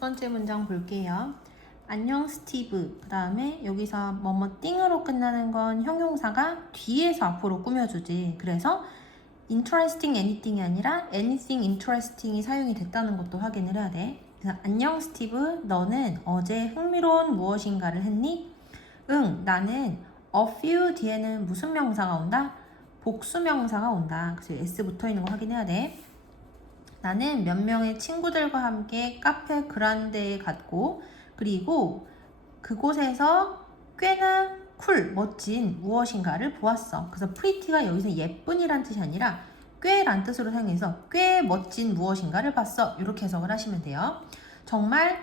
첫 번째 문장 볼게요. 안녕 스티브. 그 다음에 여기서 뭐뭐띵으로 끝나는 건 형용사가 뒤에서 앞으로 꾸며주지. 그래서 interesting anything이 아니라 anything interesting이 사용이 됐다는 것도 확인을 해야 돼. 그래서 안녕 스티브. 너는 어제 흥미로운 무엇인가를 했니? 응, 나는 a few 뒤에는 무슨 명사가 온다? 복수 명사가 온다. 그래서 S 붙어 있는 거 확인해야 돼. 나는 몇 명의 친구들과 함께 카페 그란데에 갔고, 그리고 그곳에서 꽤나 멋진 무엇인가를 보았어. 그래서 pretty가 여기서 예쁜이란 뜻이 아니라 꽤란 뜻으로 사용해서 꽤 멋진 무엇인가를 봤어. 이렇게 해석을 하시면 돼요. 정말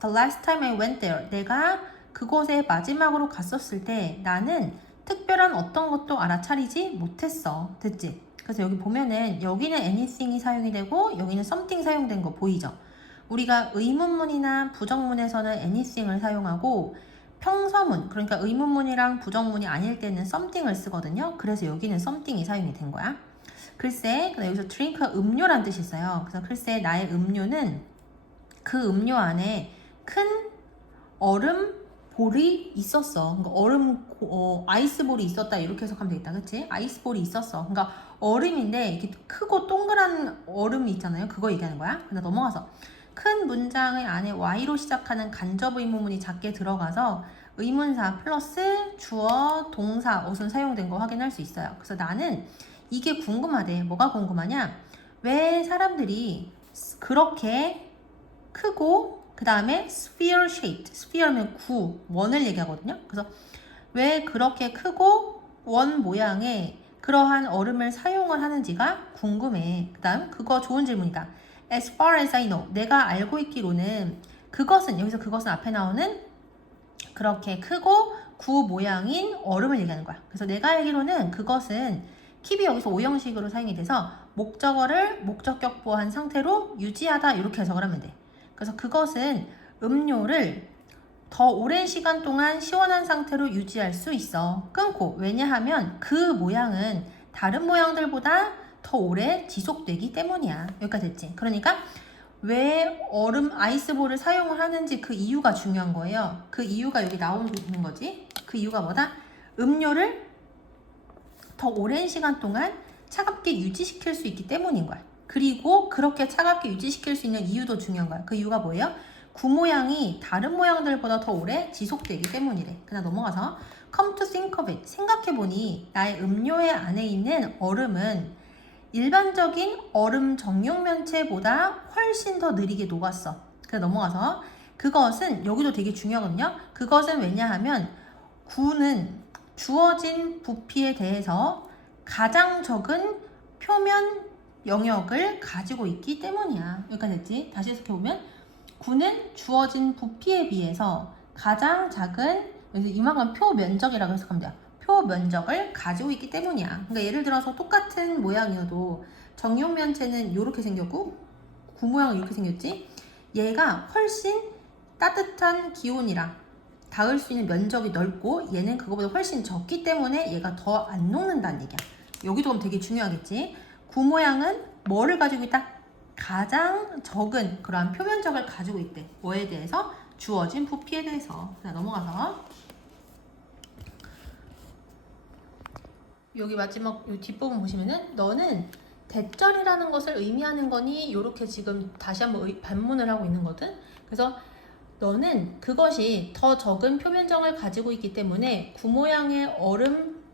the last time I went there, 내가 그곳에 마지막으로 갔었을 때 나는 특별한 어떤 것도 알아차리지 못했어. 됐지? 그래서 여기 보면은 여기는 anything이 사용이 되고 여기는 something 사용된 거 보이죠? 우리가 의문문이나 부정문에서는 anything을 사용하고 평서문, 그러니까 의문문이랑 부정문이 아닐 때는 something을 쓰거든요. 그래서 여기는 something이 사용이 된 거야. 글쎄, 여기서 drink가 음료란 뜻이 있어요. 그래서 글쎄 나의 음료는 그 음료 안에 큰 얼음 볼이 있었어. 그러니까 아이스볼이 있었다 이렇게 해석하면 되겠다, 그치? 아이스볼이 있었어. 그러니까 얼음인데 이렇게 크고 동그란 얼음이 있잖아요. 그거 얘기하는 거야. 근데 넘어가서 큰 문장의 안에 Y로 시작하는 간접 의문문이 작게 들어가서 의문사 플러스 주어, 동사, 어순 사용된 거 확인할 수 있어요. 그래서 나는 이게 궁금하대. 뭐가 궁금하냐? 왜 사람들이 그렇게 크고 그 다음에 sphere shaped, sphere면 원을 얘기하거든요. 그래서 왜 그렇게 크고 원 모양의 그러한 얼음을 사용을 하는지가 궁금해. 그 다음 그거 좋은 질문이다. As far as I know, 내가 알고 있기로는 그것은, 여기서 그것은 앞에 나오는 그렇게 크고 모양인 얼음을 얘기하는 거야. 그래서 내가 알기로는 그것은 keep이 여기서 오형식으로 사용이 돼서 목적어를 목적격 보호한 상태로 유지하다 이렇게 해석을 하면 돼. 그래서 그것은 음료를 더 오랜 시간 동안 시원한 상태로 유지할 수 있어. 끊고. 왜냐하면 그 모양은 다른 모양들보다 더 오래 지속되기 때문이야. 여기까지 됐지? 그러니까 왜 얼음 아이스볼을 사용을 하는지 그 이유가 중요한 거예요. 그 이유가 여기 나오는 거지. 그 이유가 뭐다? 음료를 더 오랜 시간 동안 차갑게 유지시킬 수 있기 때문인 거야. 그리고 그렇게 차갑게 유지시킬 수 있는 이유도 중요한 거야. 그 이유가 뭐예요? 모양이 다른 모양들보다 더 오래 지속되기 때문이래. 그냥 넘어가서 come to think of it. 생각해보니 나의 음료의 안에 있는 얼음은 일반적인 얼음 정육면체보다 훨씬 더 느리게 녹았어. 그냥 넘어가서 그것은 여기도 되게 중요하거든요. 그것은 왜냐하면 구는 주어진 부피에 대해서 가장 적은 표면 영역을 가지고 있기 때문이야. 여기까지 됐지? 다시 해석해보면 구는 주어진 부피에 비해서 가장 작은, 여기서 이만큼 표면적이라고 해석하면 돼요. 표면적을 가지고 있기 때문이야. 그러니까 예를 들어서 똑같은 모양이어도 정육면체는 이렇게 생겼고 구 모양은 이렇게 생겼지? 얘가 훨씬 따뜻한 기온이랑 닿을 수 있는 면적이 넓고 얘는 그거보다 훨씬 적기 때문에 얘가 더 안 녹는다는 얘기야. 여기도 그럼 되게 중요하겠지? 구 모양은 뭐를 가지고 있다? 가장 적은 그러한 표면적을 가지고 있대. 뭐에 대해서? 주어진 부피에 대해서. 자, 넘어가서 여기 마지막 이 뒷부분 보시면은 너는 대절이라는 것을 의미하는 거니? 이렇게 지금 다시 한번 반문을 하고 있는 거든. 그래서 너는 그것이 더 적은 표면적을 가지고 있기 때문에 구 모양의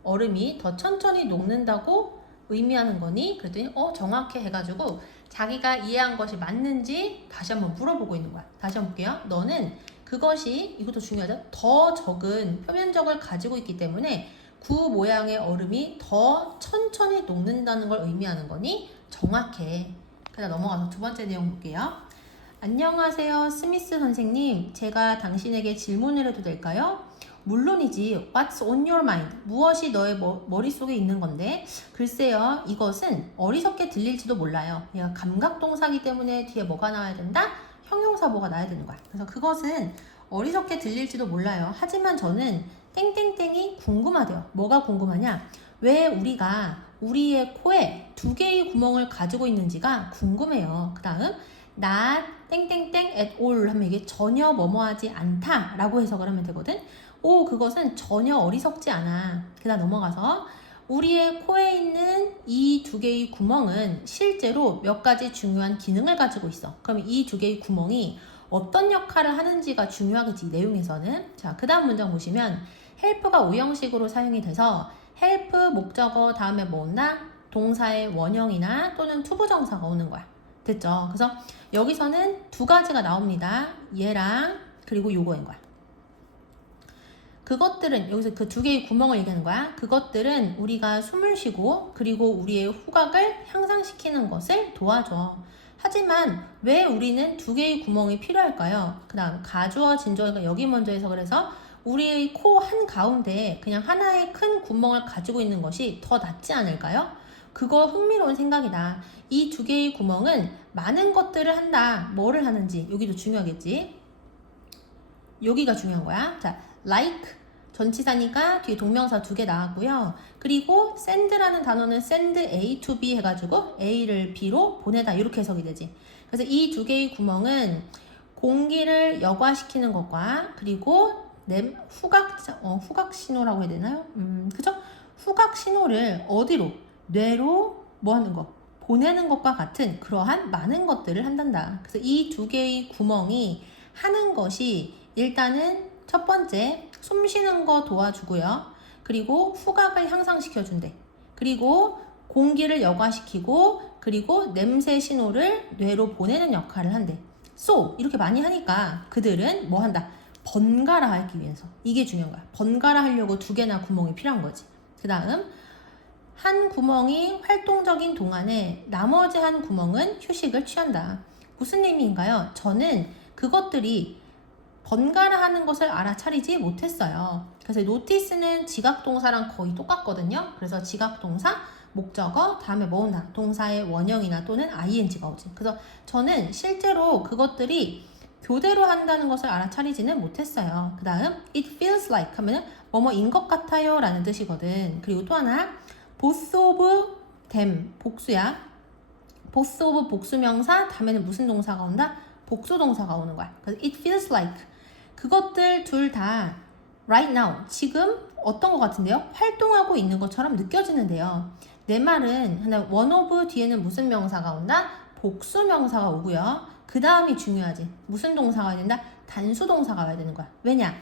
얼음이 더 천천히 녹는다고 의미하는 거니? 그랬더니 정확해 해가지고 자기가 이해한 것이 맞는지 다시 한번 물어보고 있는 거야. 다시 한번 볼게요. 너는 그것이, 이것도 중요하죠? 더 적은 표면적을 가지고 있기 때문에 구 모양의 얼음이 더 천천히 녹는다는 걸 의미하는 거니? 정확해. 그다음 넘어가서 두 번째 내용 볼게요. 안녕하세요, 스미스 선생님. 제가 당신에게 질문을 해도 될까요? 물론이지. What's on your mind? 무엇이 너의 머릿속에 있는 건데? 글쎄요, 이것은 어리석게 들릴지도 몰라요. 얘가 감각동사기 때문에 뒤에 뭐가 나와야 된다? 형용사보가 나와야 되는 거야. 그래서 그것은 어리석게 들릴지도 몰라요. 하지만 저는 땡땡땡이 궁금하대요. 뭐가 궁금하냐? 왜 우리가 우리의 코에 두 개의 구멍을 가지고 있는지가 궁금해요. 그 다음 not 땡땡땡 at all 하면 이게 전혀 뭐뭐하지 않다 라고 해석을 하면 되거든. 그것은 전혀 어리석지 않아. 그다음 넘어가서 우리의 코에 있는 이 두 개의 구멍은 실제로 몇 가지 중요한 기능을 가지고 있어. 그럼 이 두 개의 구멍이 어떤 역할을 하는지가 중요하겠지, 이 내용에서는. 자, 그 다음 문장 보시면 help가 오형식으로 사용이 돼서 help 목적어 다음에 뭐 온다? 동사의 원형이나 또는 투부정사가 오는 거야. 됐죠? 그래서 여기서는 두 가지가 나옵니다. 얘랑 그리고 요거인 거야. 그것들은 여기서 그 두 개의 구멍을 얘기하는 거야. 그것들은 우리가 숨을 쉬고 그리고 우리의 후각을 향상시키는 것을 도와줘. 하지만 왜 우리는 두 개의 구멍이 필요할까요? 그 다음 가주어 진주어가 여기 먼저 해서 그래서 우리의 코 한가운데 그냥 하나의 큰 구멍을 가지고 있는 것이 더 낫지 않을까요? 그거 흥미로운 생각이다. 이 두 개의 구멍은 많은 것들을 한다. 뭐를 하는지 여기도 중요하겠지. 여기가 중요한 거야. 자, like 전치사니까 뒤에 동명사 두 개 나왔고요. 그리고 send라는 단어는 send A to B 해가지고 A를 B로 보내다 이렇게 해석이 되지. 그래서 이 두 개의 구멍은 공기를 여과시키는 것과 그리고 후각 신호라고 해야 되나요? 그죠? 후각 신호를 어디로? 뇌로 뭐 하는 거? 보내는 것과 같은 그러한 많은 것들을 한단다. 그래서 이 두 개의 구멍이 하는 것이 일단은 첫 번째 숨 쉬는 거 도와주고요. 그리고 후각을 향상시켜준대. 그리고 공기를 여과시키고 그리고 냄새 신호를 뇌로 보내는 역할을 한대. 이렇게 많이 하니까 그들은 뭐 한다? 번갈아 하기 위해서. 이게 중요한 거야. 번갈아 하려고 두 개나 구멍이 필요한 거지. 그 다음 한 구멍이 활동적인 동안에 나머지 한 구멍은 휴식을 취한다. 무슨 의미인가요? 저는 그것들이 번갈아 하는 것을 알아차리지 못했어요. 그래서 노티스는 지각동사랑 거의 똑같거든요. 그래서 지각동사, 목적어, 다음에 뭐 온다? 동사의 원형이나 또는 ing가 오지. 그래서 저는 실제로 그것들이 교대로 한다는 것을 알아차리지는 못했어요. 그 다음 it feels like 하면은 뭐뭐인 것 같아요 라는 뜻이거든. 그리고 또 하나 both of them 복수야. both of 복수명사 다음에는 무슨 동사가 온다? 복수동사가 오는 거야. 그래서 it feels like 그것들 둘 다 right now 지금 어떤 것 같은데요? 활동하고 있는 것처럼 느껴지는데요. 내 말은 one of 뒤에는 무슨 명사가 온다? 복수명사가 오고요. 그 다음이 중요하지. 무슨 동사가 와야 된다? 단수동사가 와야 되는 거야. 왜냐?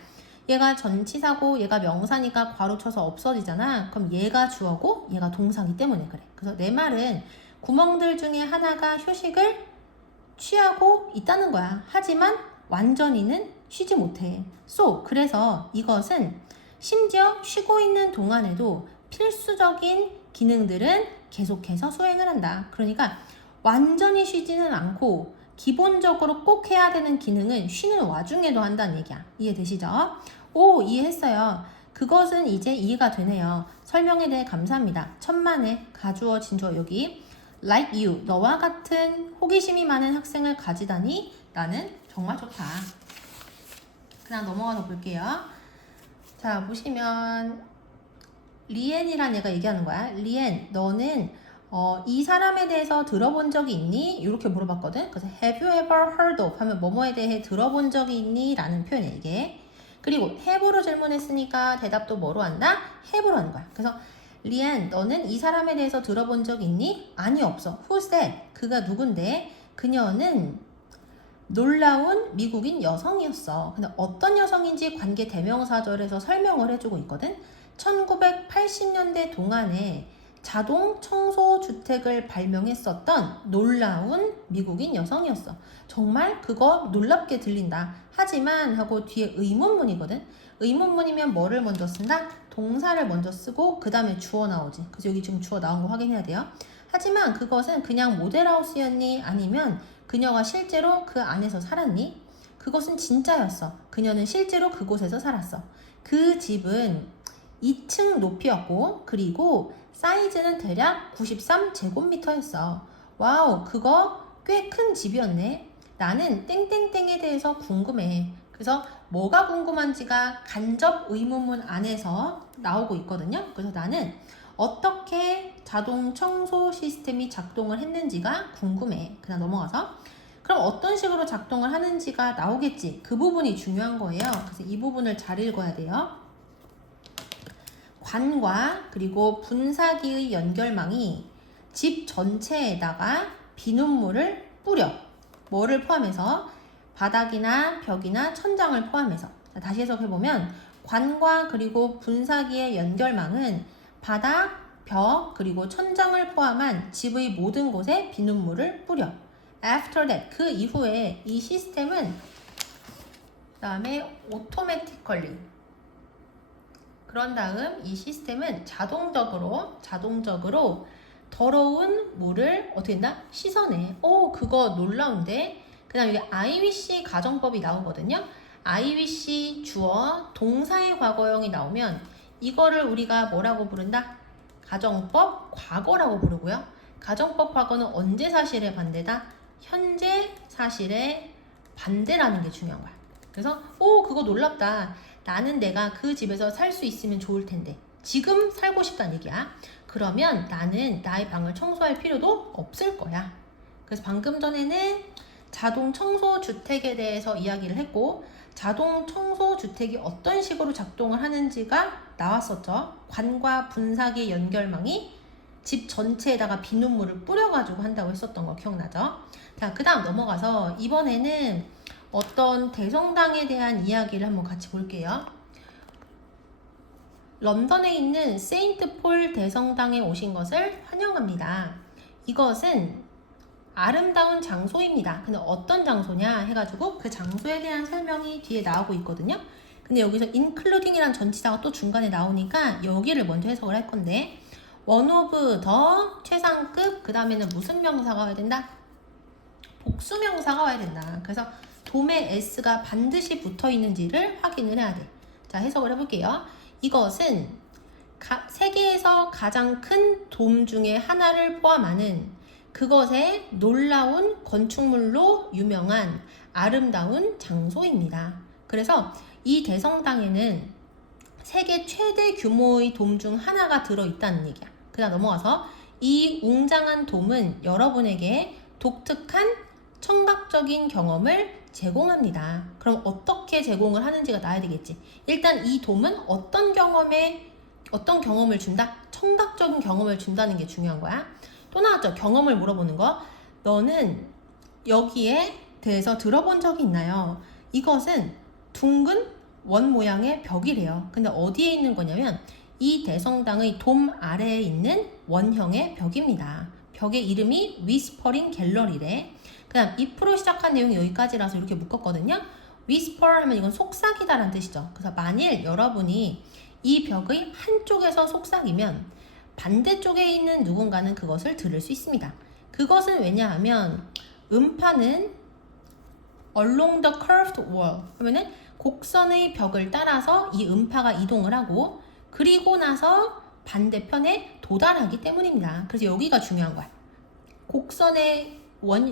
얘가 전치사고 얘가 명사니까 괄호 쳐서 없어지잖아. 그럼 얘가 주어고 얘가 동사기 때문에 그래. 그래서 내 말은 구멍들 중에 하나가 휴식을 취하고 있다는 거야. 하지만 완전히는 쉬지 못해. 그래서 이것은 심지어 쉬고 있는 동안에도 필수적인 기능들은 계속해서 수행을 한다. 그러니까 완전히 쉬지는 않고 기본적으로 꼭 해야 되는 기능은 쉬는 와중에도 한다는 얘기야. 이해되시죠? 이해했어요. 그것은 이제 이해가 되네요. 설명에 대해 감사합니다. 천만에 가주어 진주어 여기 like you 너와 같은 호기심이 많은 학생을 가지다니 나는 정말 좋다. 그냥 넘어가서 볼게요. 자 보시면 리엔이란 얘가 얘기하는 거야. 리엔 너는 이 사람에 대해서 들어본 적이 있니? 이렇게 물어봤거든. 그래서 have you ever heard of 하면 뭐뭐에 대해 들어본 적이 있니? 라는 표현이야 이게. 그리고 have로 질문했으니까 대답도 뭐로 한다? have로 하는 거야. 그래서 리엔 너는 이 사람에 대해서 들어본 적 있니? 아니 없어. Who said? 그가 누군데? 그녀는 놀라운 미국인 여성이었어. 근데 어떤 여성인지 관계 대명사절에서 설명을 해주고 있거든. 1980년대 동안에 자동 청소 주택을 발명했었던 놀라운 미국인 여성이었어. 정말 그거 놀랍게 들린다. 하지만 하고 뒤에 의문문이거든. 의문문이면 뭐를 먼저 쓴다? 동사를 먼저 쓰고 그 다음에 주어 나오지. 그래서 여기 지금 주어 나온 거 확인해야 돼요. 하지만 그것은 그냥 모델하우스였니? 아니면 그녀가 실제로 그 안에서 살았니? 그것은 진짜였어. 그녀는 실제로 그곳에서 살았어. 그 집은 2층 높이였고 그리고 사이즈는 대략 93제곱미터였어. 와우, 그거 꽤 큰 집이었네. 나는 땡땡땡에 대해서 궁금해. 그래서 뭐가 궁금한지가 간접 의문문 안에서 나오고 있거든요. 그래서 나는 어떻게 자동 청소 시스템이 작동을 했는지가 궁금해. 그냥 넘어가서 그럼 어떤 식으로 작동을 하는지가 나오겠지. 그 부분이 중요한 거예요. 그래서 이 부분을 잘 읽어야 돼요. 관과 그리고 분사기의 연결망이 집 전체에다가 비눗물을 뿌려. 뭐를 포함해서? 바닥이나 벽이나 천장을 포함해서. 자, 다시 해석해보면 관과 그리고 분사기의 연결망은 바닥, 벽, 그리고 천장을 포함한 집의 모든 곳에 비눗물을 뿌려. After that, 그 이후에 이 시스템은 그 다음에 automatically 그런 다음 이 시스템은 자동적으로 더러운 물을 어떻게 했나? 씻어내. 그거 놀라운데. 그 다음 이게 IWC 가정법이 나오거든요. IWC 주어 동사의 과거형이 나오면 이거를 우리가 뭐라고 부른다? 가정법 과거라고 부르고요. 가정법 과거는 언제 사실의 반대다? 현재 사실의 반대라는 게 중요한 거야. 그래서 그거 놀랍다. 나는 내가 그 집에서 살 수 있으면 좋을 텐데 지금 살고 싶다는 얘기야. 그러면 나는 나의 방을 청소할 필요도 없을 거야. 그래서 방금 전에는 자동 청소 주택에 대해서 이야기를 했고 자동 청소 주택이 어떤 식으로 작동을 하는지가 나왔었죠. 관과 분사기 연결망이 집 전체에다가 비눗물을 뿌려가지고 한다고 했었던 거 기억나죠? 자, 그 다음 넘어가서 이번에는 어떤 대성당에 대한 이야기를 한번 같이 볼게요. 런던에 있는 세인트 폴 대성당에 오신 것을 환영합니다. 이것은 아름다운 장소입니다. 근데 어떤 장소냐 해가지고 그 장소에 대한 설명이 뒤에 나오고 있거든요. 근데 여기서 including이란 전치사가 또 중간에 나오니까 여기를 먼저 해석을 할 건데 one of the 최상급 그 다음에는 무슨 명사가 와야 된다? 복수명사가 와야 된다. 그래서 돔에 s가 반드시 붙어 있는지를 확인을 해야 돼. 자, 해석을 해볼게요. 이것은 세계에서 가장 큰 돔 중에 하나를 포함하는 그것의 놀라운 건축물로 유명한 아름다운 장소입니다. 그래서 이 대성당에는 세계 최대 규모의 돔 중 하나가 들어있다는 얘기야. 그다음 넘어가서 이 웅장한 돔은 여러분에게 독특한 청각적인 경험을 제공합니다. 그럼 어떻게 제공을 하는지가 나야 되겠지. 일단 이 돔은 어떤 경험을 준다? 청각적인 경험을 준다는 게 중요한 거야. 또 나왔죠. 경험을 물어보는 거. 너는 여기에 대해서 들어본 적이 있나요? 이것은 둥근 원 모양의 벽이래요. 근데 어디에 있는 거냐면 이 대성당의 돔 아래에 있는 원형의 벽입니다. 벽의 이름이 위스퍼링 갤러리래. 그 다음 if로 시작한 내용이 여기까지라서 이렇게 묶었거든요. whisper 하면 이건 속삭이다라는 뜻이죠. 그래서 만일 여러분이 이 벽의 한쪽에서 속삭이면 반대쪽에 있는 누군가는 그것을 들을 수 있습니다. 그것은 왜냐하면 음파는 along the curved wall 하면은 곡선의 벽을 따라서 이 음파가 이동을 하고 그리고 나서 반대편에 도달하기 때문입니다. 그래서 여기가 중요한 거야. 곡선의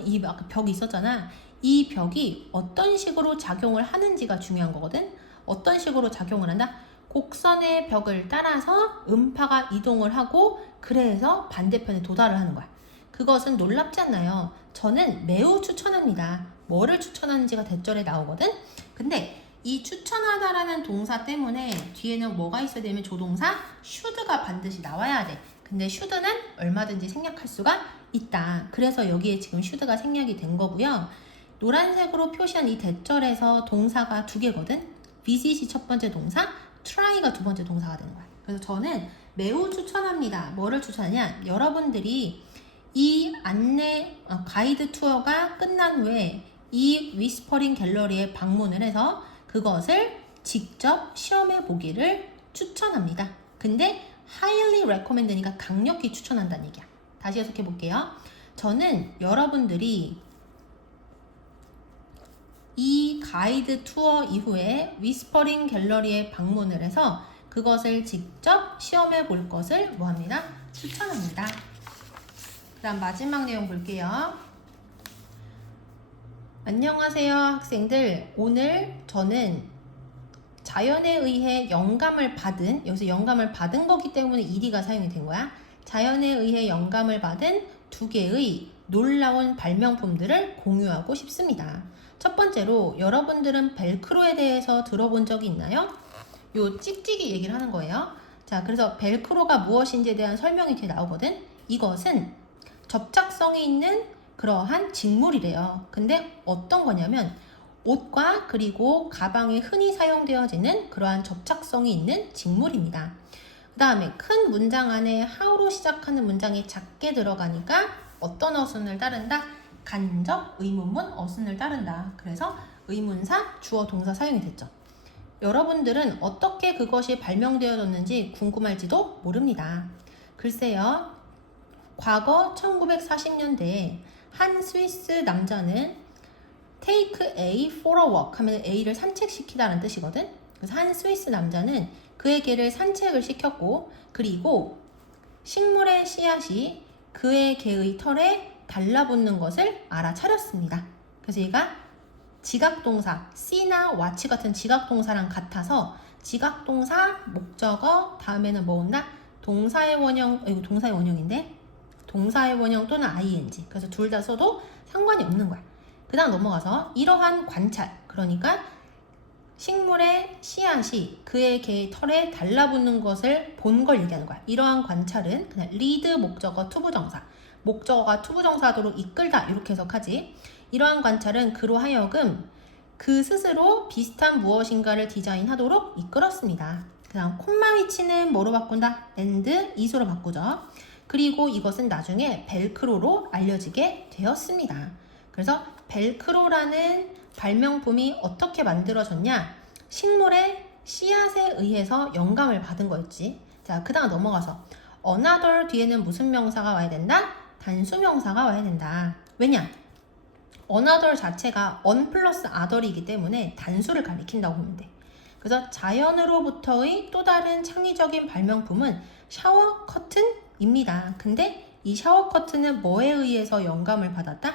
이 벽이 있었잖아. 이 벽이 어떤 식으로 작용을 하는지가 중요한 거거든. 어떤 식으로 작용을 한다? 곡선의 벽을 따라서 음파가 이동을 하고 그래서 반대편에 도달을 하는 거야. 그것은 놀랍지 않나요? 저는 매우 추천합니다. 뭐를 추천하는지가 대절에 나오거든. 근데 이 추천하다라는 동사 때문에 뒤에는 뭐가 있어야 되면 조동사 should가 반드시 나와야 돼. 근데 should는 얼마든지 생략할 수가 있다. 그래서 여기에 지금 should가 생략이 된 거고요. 노란색으로 표시한 이 대절에서 동사가 두 개거든. visit이 첫 번째 동사, try가 두 번째 동사가 되는 거야. 그래서 저는 매우 추천합니다. 뭐를 추천하냐? 여러분들이 이 가이드 투어가 끝난 후에 이 위스퍼링 갤러리에 방문을 해서 그것을 직접 시험해 보기를 추천합니다. 근데 highly recommend니까 강력히 추천한다는 얘기야. 다시 해석해 볼게요. 저는 여러분들이 이 가이드 투어 이후에 위스퍼링 갤러리에 방문을 해서 그것을 직접 시험해 볼 것을 뭐합니다? 추천합니다. 그 다음 마지막 내용 볼게요. 안녕하세요 학생들. 오늘 저는 자연에 의해 영감을 받은, 여기서 영감을 받은 거기 때문에 ed가 사용이 된 거야. 자연에 의해 영감을 받은 두 개의 놀라운 발명품들을 공유하고 싶습니다. 첫 번째로 여러분들은 벨크로에 대해서 들어본 적이 있나요? 요 찍찍이 얘기를 하는 거예요. 자, 그래서 벨크로가 무엇인지에 대한 설명이 뒤에 나오거든. 이것은 접착성이 있는 그러한 직물이래요. 근데 어떤 거냐면 옷과 그리고 가방에 흔히 사용되어지는 그러한 접착성이 있는 직물입니다. 그 다음에 큰 문장 안에 how로 시작하는 문장이 작게 들어가니까 어떤 어순을 따른다? 간접 의문문 어순을 따른다. 그래서 의문사, 주어, 동사 사용이 됐죠. 여러분들은 어떻게 그것이 발명되어졌는지 궁금할지도 모릅니다. 글쎄요, 과거 1940년대에 한 스위스 남자는 take A for a walk 하면 A를 산책시키다는 뜻이거든. 그래서 한 스위스 남자는 그의 개를 산책을 시켰고, 그리고 식물의 씨앗이 그의 개의 털에 달라붙는 것을 알아차렸습니다. 그래서 얘가 지각동사, C나 watch 같은 지각동사랑 같아서 지각동사, 목적어, 다음에는 뭐 온다? 동사의 원형, 이거 동사의 원형인데? 동사의 원형 또는 ing. 그래서 둘 다 써도 상관이 없는 거야. 그 다음 넘어가서 이러한 관찰, 그러니까 식물의 씨앗이 그의 개의 털에 달라붙는 것을 본 걸 얘기하는 거야. 이러한 관찰은 그냥 lead 목적어 투부정사, 목적어가 투부정사도로 이끌다 이렇게 해석하지. 이러한 관찰은 그로 하여금 그 스스로 비슷한 무엇인가를 디자인하도록 이끌었습니다. 그 다음 콤마 위치는 뭐로 바꾼다? and is로 바꾸죠. 그리고 이것은 나중에 벨크로로 알려지게 되었습니다. 그래서 벨크로라는 발명품이 어떻게 만들어졌냐? 식물의 씨앗에 의해서 영감을 받은 거였지. 자, 그 다음 넘어가서 another 뒤에는 무슨 명사가 와야 된다? 단수 명사가 와야 된다. 왜냐? another 자체가 on 플러스 other이기 때문에 단수를 가리킨다고 보면 돼. 그래서 자연으로부터의 또 다른 창의적인 발명품은 샤워 커튼입니다. 근데 이 샤워 커튼은 뭐에 의해서 영감을 받았다?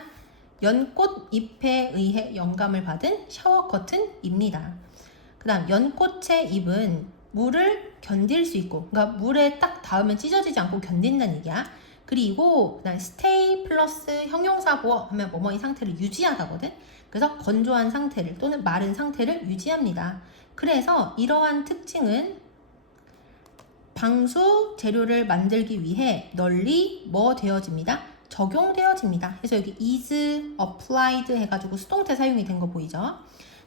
연꽃 잎에 의해 영감을 받은 샤워 커튼입니다. 그 다음 연꽃의 잎은 물을 견딜 수 있고, 그러니까 물에 딱 닿으면 찢어지지 않고 견딘다는 얘기야. 그리고 그다음 stay 플러스 형용사 보어 하면 뭐뭐이 상태를 유지하다거든. 그래서 건조한 상태를 또는 마른 상태를 유지합니다. 그래서 이러한 특징은 방수 재료를 만들기 위해 널리 뭐 되어집니다? 적용되어집니다. 그래서 여기 is applied 해가지고 수동태 사용이 된 거 보이죠?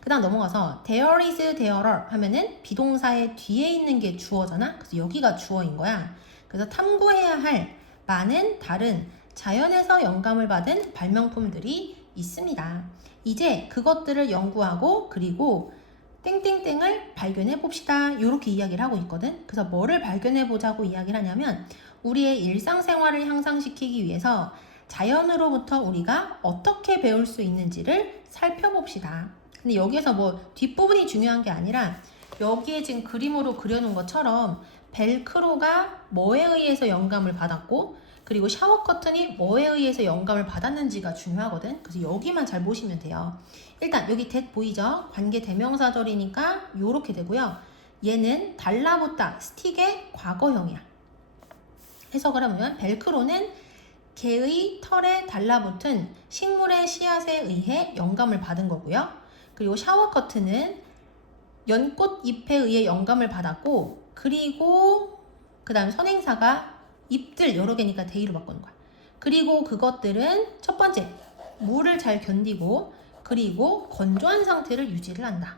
그 다음 넘어가서 there is, there are 하면은 비동사의 뒤에 있는 게 주어잖아. 그래서 여기가 주어인 거야. 그래서 탐구해야 할 많은 다른 자연에서 영감을 받은 발명품들이 있습니다. 이제 그것들을 연구하고 그리고 땡땡땡을 발견해 봅시다. 이렇게 이야기를 하고 있거든. 그래서 뭐를 발견해 보자고 이야기를 하냐면 우리의 일상생활을 향상시키기 위해서 자연으로부터 우리가 어떻게 배울 수 있는지를 살펴봅시다. 근데 여기에서 뭐 뒷부분이 중요한 게 아니라 여기에 지금 그림으로 그려놓은 것처럼 벨크로가 뭐에 의해서 영감을 받았고 그리고 샤워 커튼이 뭐에 의해서 영감을 받았는지가 중요하거든. 그래서 여기만 잘 보시면 돼요. 일단 여기 that 보이죠? 관계 대명사절이니까 요렇게 되고요. 얘는 달라붙다, 스틱의 과거형이야. 해석을 하면 벨크로는 개의 털에 달라붙은 식물의 씨앗에 의해 영감을 받은 거고요. 그리고 샤워 커튼은 연꽃 잎에 의해 영감을 받았고 그리고 그 다음 선행사가 잎들 여러 개니까 데이로 바꾸는 거야. 그리고 그것들은 첫 번째 물을 잘 견디고 그리고 건조한 상태를 유지를 한다.